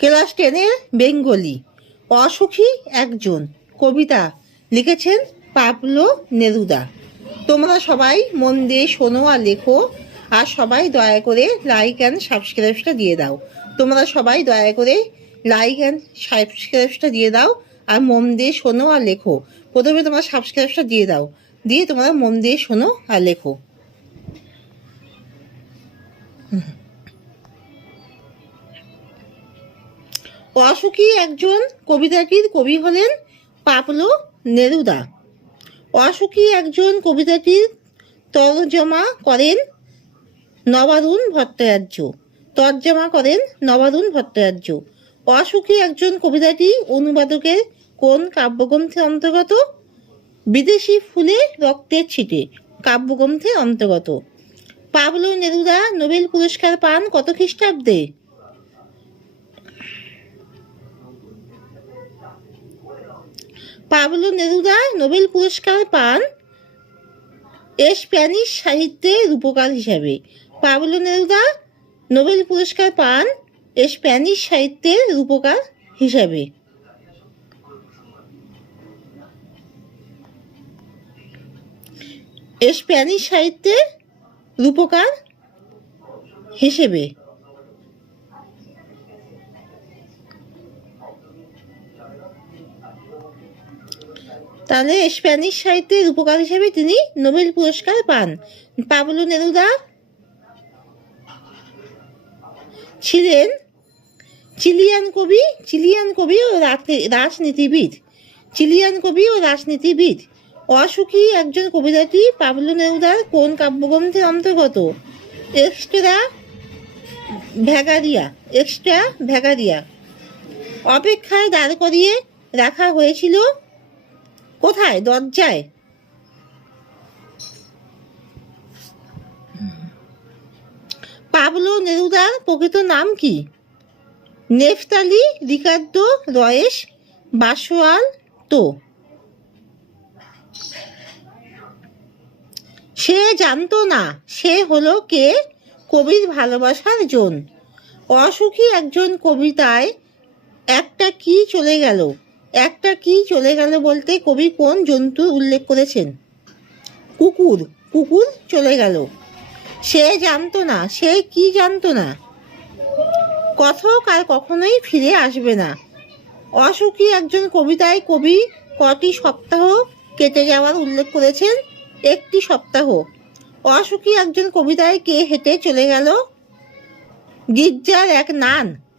Class 10-এর Bengali. অসুখী একজন কবিতা লিখেছেন পাবলো নেরুদা। তোমরা সবাই মন দিয়ে শোনো আর লেখো, আর সবাই দয়া করে লাইক অ্যান্ড সাবস্ক্রাইবটা দিয়ে দাও। তোমরা সবাই দয়া করে লাইক অ্যান্ড সাবস্ক্রাইবটা দিয়ে দাও আর মন দিয়ে শোনো আর লেখো। প্রথমে তোমরা সাবস্ক্রাইবটা দিয়ে দাও, দিয়ে তোমরা মন দিয়ে শোনো আর লেখো। অসুখী একজন কবিতাটির কবি হলেন পাবলো নেরুদা। অসুখী একজন কবিতাটির তর্জমা করেন নবারুণ ভট্টাচার্য। অসুখী একজন কবিতাটি অনুবাদকের কোন কাব্যগ্রন্থের অন্তর্গত? বিদেশি ফুলে রক্তের ছিটে কাব্যগ্রন্থের অন্তর্গত। পাবলো নেরুদা নোবেল পুরস্কার পান কত খ্রিস্টাব্দে? পাবলো নেরুদা নোবেল পুরস্কার পান স্প্যানিশ সাহিত্যের রূপকার হিসাবে। পাবলো নেরুদা নোবেল পুরস্কার পান স্প্যানিশ সাহিত্যের রূপকার হিসাবে। স্প্যানিশ সাহিত্যের রূপকার হিসেবে। তাহলে স্প্যানিশ সাহিত্যের রূপকার হিসেবে তিনি নোবেল পুরস্কার পান। পাবলো নেরুদা ছিলেন চিলিয়ান কবি ও রাজনীতিবিদ। অসুখী একজন কবিতাটি পাবলো নেরুদার কোন কাব্যগ্রন্থের অন্তর্গত? এক্সট্রা ভ্যাগারিয়া। অপেক্ষায় দাঁড় করিয়ে রাখা হয়েছিল কোথায়? দরজায়। পাবলো নেরুদার প্রকৃত নাম কি? নেফতালি রিকার্দো রয়েস বাসোয়ালতো। সে জানতো না সে হলো কে কবির ভালোবাসার জন। অসুখী একজন কবিতায় একটা কি চলে গেল বলতে কবি কোন জন্তু উল্লেখ করেছেন? কুকুর চলে গেল। সে জানতো না, সে কি জানতো না? কথক আর কখনোই ফিরে আসবে না। অসুখী একজন কবিতায় কবি কটি সপ্তাহ কেটে যাওয়ার উল্লেখ করেছেন? একটি সপ্তাহ। অসুখী একজন কবিতায় কে হেঁটে চলে গেল? গির্জার এক নান